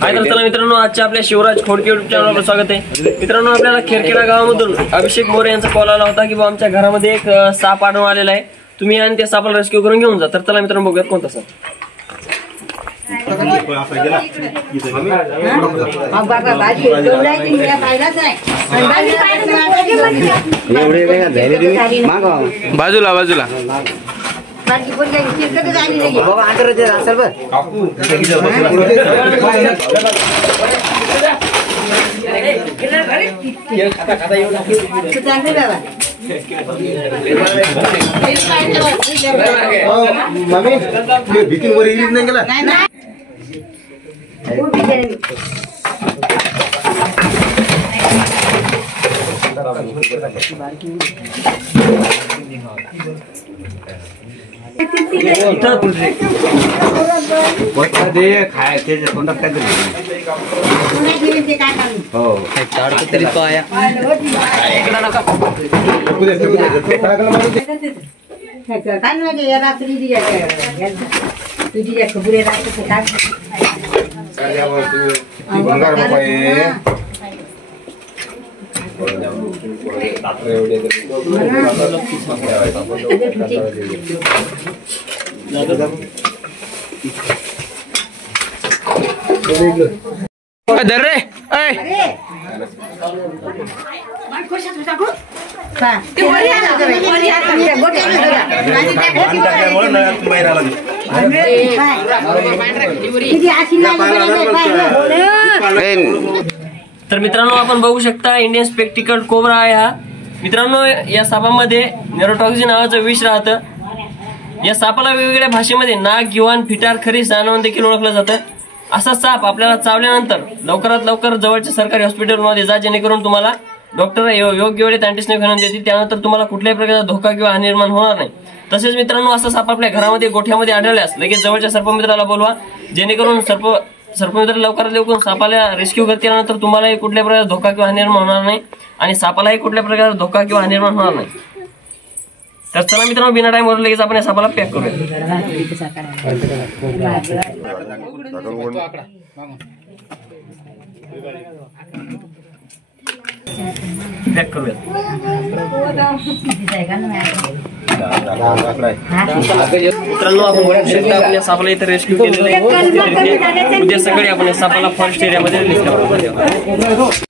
हाय तर चला मित्रांनो, आजच्या आपल्या शिवराज खोडके युट्यूब चॅनलवर स्वागत आहे. मित्रांनो, आपल्याला खेरखेडा गावामधून अभिषेक मोरे यांचा कॉल आला होता की बा आमच्या घरामध्ये एक साप आढळून आलेला आहे, तुम्ही आणि त्या सापाला रेस्क्यू करून घेऊन जा. तर चला मित्रांनो, बघूयात कोणता साप. बाजूला बाजूला भीती वर येईल नाही गेला. धर रे. तर मित्रांनो, आपण बघू शकता इंडियन स्पेक्टिकल कोब्रा आहे हा. मित्रांनो, या सापामध्ये नेरोटॉक्सिन नावाचं विष राहतं. या सापाला वेगवेगळ्या भाषेमध्ये नाग, गिवान, फिटार, खरीस नावाने देखील ओळखलं जातं. असा साप आपल्याला चावल्यानंतर लवकरात लवकर जवळच्या सरकारी हॉस्पिटलमध्ये जा, जेणेकरून तुम्हाला डॉक्टर योग्य वेळेत अँटीस्नेक घालून देतील. त्यानंतर तुम्हाला कुठल्याही प्रकारचा धोका किंवा हानी निर्माण होणार नाही. तसेच मित्रांनो, असा साप आपल्या घरामध्ये गोठ्यामध्ये आढळल्यास लगेच जवळच्या सर्पमित्राला बोलवा, जेणेकरून सर्पमित्र लवकरात लवकर सापाला रेस्क्यू करतील. त्यानंतर तुम्हालाही कुठल्या प्रकारचा धोका किंवा हानी निर्माण होणार नाही आणि सापालाही कुठल्या प्रकारचा धोका किंवा हानी निर्माण होणार नाही. तर चला मित्रांनो, बिना टाइम वर लगेच आपण या सापाला पॅक करूया. पॅक करूया. मित्रांनो, आपण बघू शकता आपण या सापाला इथे रेस्क्यू केलेलं आहे. उद्या सकाळी आपण या सापाला फॉरेस्ट एरियामध्ये रिलीज करणार.